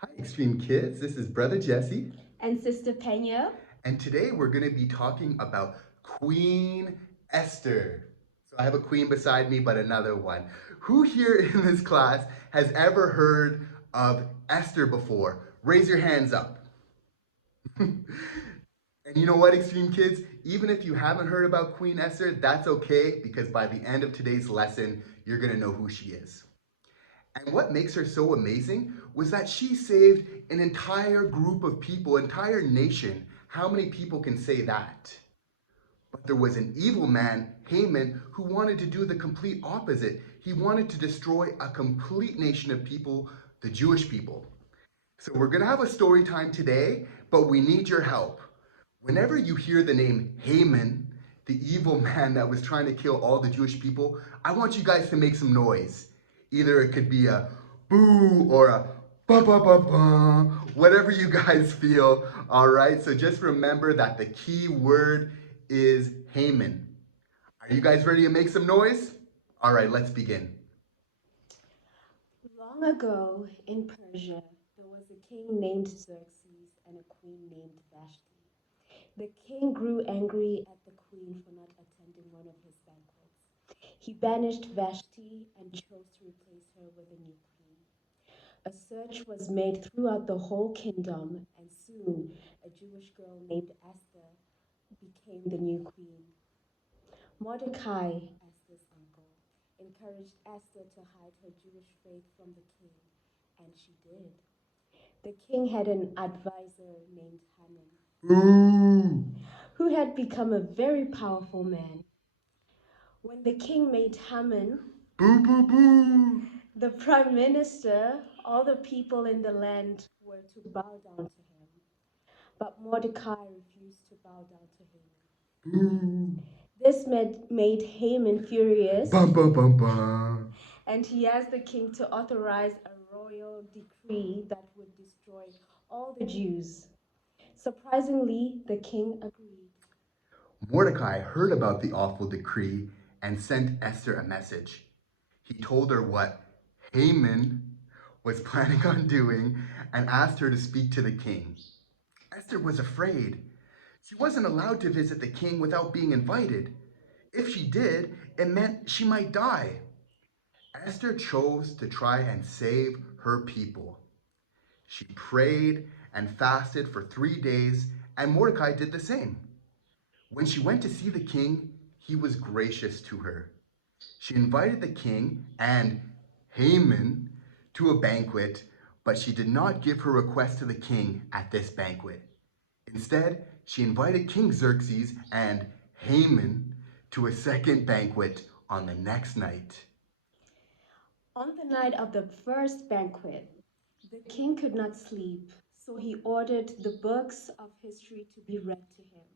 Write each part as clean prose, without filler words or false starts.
Hi, Extreme Kids. This is Brother Jesse. And Sister Pena. And today we're going to be talking about Queen Esther. So I have a queen beside me, but another one. Who here in this class has ever heard of Esther before? Raise your hands up. And you know what, Extreme Kids? Even if you haven't heard about Queen Esther, that's okay because by the end of today's lesson, you're going to know who she is. And what makes her so amazing was that she saved an entire group of people, entire nation. How many people can say that? But there was an evil man, Haman, who wanted to do the complete opposite. He wanted to destroy a complete nation of people, the Jewish people. So we're going to have a story time today, but we need your help. Whenever you hear the name Haman, the evil man that was trying to kill all the Jewish people, I want you guys to make some noise. Either it could be a boo or a ba ba ba ba, whatever you guys feel. All right, so just remember that the key word is Haman. Are you guys ready to make some noise? All right, let's begin. Long ago in Persia, there was a king named Xerxes and a queen named Vashti. The king grew angry at the queen for not attending one of his banquets. He banished Vashti and chose to replace her with a new queen. A search was made throughout the whole kingdom, and soon a Jewish girl named Esther became the new queen. Mordecai, Esther's uncle, encouraged Esther to hide her Jewish faith from the king, and she did. The king had an advisor named Haman, Boo! who had become a very powerful man. When the king made Haman Boo boo boo! the prime minister, all the people in the land were to bow down to him. But Mordecai refused to bow down to Haman. Boo! This made Haman furious, Bum bum bum bum! and he asked the king to authorize a royal decree that would destroy all the Jews. Surprisingly, the king agreed. Mordecai heard about the awful decree and sent Esther a message. He told her what Haman was planning on doing and asked her to speak to the king. Esther was afraid. She wasn't allowed to visit the king without being invited. If she did, it meant she might die. Esther chose to try and save her people. She prayed and fasted for 3 days, and Mordecai did the same. When she went to see the king, he was gracious to her. She invited the king and Haman to a banquet, but she did not give her request to the king at this banquet. Instead, she invited King Xerxes and Haman to a second banquet on the next night. On the night of the first banquet, the king could not sleep, so he ordered the books of history to be read to him.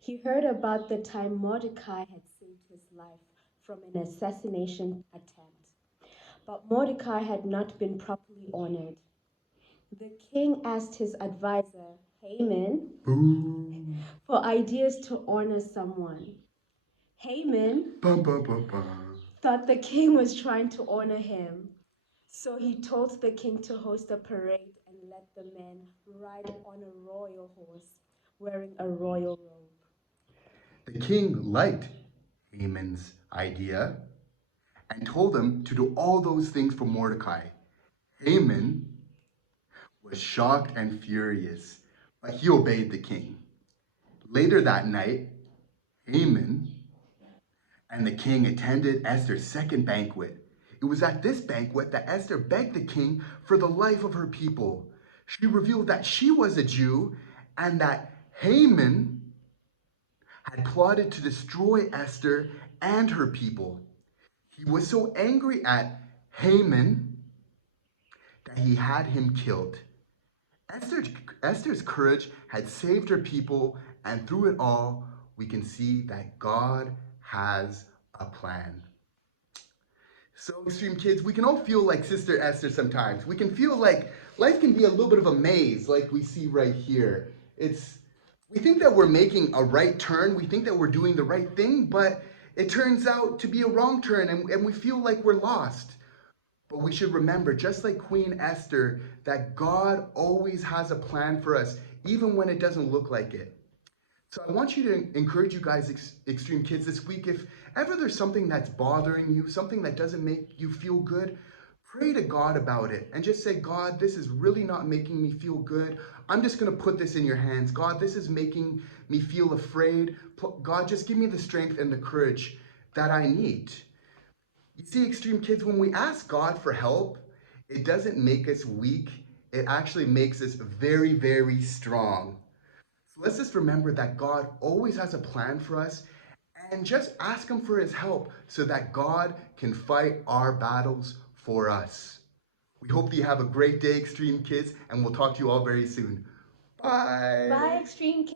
He heard about the time Mordecai had saved his life from an assassination attempt, but Mordecai had not been properly honored. The king asked his advisor, Haman, Boo! for ideas to honor someone. Haman Bum bum bum bum. thought the king was trying to honor him, so he told the king to host a parade and let the men ride on a royal horse wearing a royal robe. The king liked Haman's idea and told him to do all those things for Mordecai. Haman was shocked and furious, but he obeyed the king. Later that night, Haman and the king attended Esther's second banquet. It was at this banquet that Esther begged the king for the life of her people. She revealed that she was a Jew and that Haman had plotted to destroy Esther and her people. He was so angry at Haman that he had him killed. Esther's courage had saved her people, and through it all, we can see that God has a plan. So, Extreme Kids, we can all feel like Sister Esther sometimes. We can feel like life can be a little bit of a maze, like we see right here. We think that we're making a right turn, we think that we're doing the right thing, but it turns out to be a wrong turn, and we feel like we're lost. But we should remember, just like Queen Esther, that God always has a plan for us, even when it doesn't look like it. So I want you to encourage you guys, Extreme Kids, this week. If ever there's something that's bothering you, something that doesn't make you feel good, pray to God about it and just say, God, this is really not making me feel good. I'm just going to put this in your hands. God, this is making me feel afraid. God, just give me the strength and the courage that I need. You see, Extreme Kids, when we ask God for help, it doesn't make us weak. It actually makes us very, very strong. So let's just remember that God always has a plan for us and just ask Him for His help so that God can fight our battles for us. We hope that you have a great day, Extreme Kids, and we'll talk to you all very soon. Bye. Bye, Extreme Kids.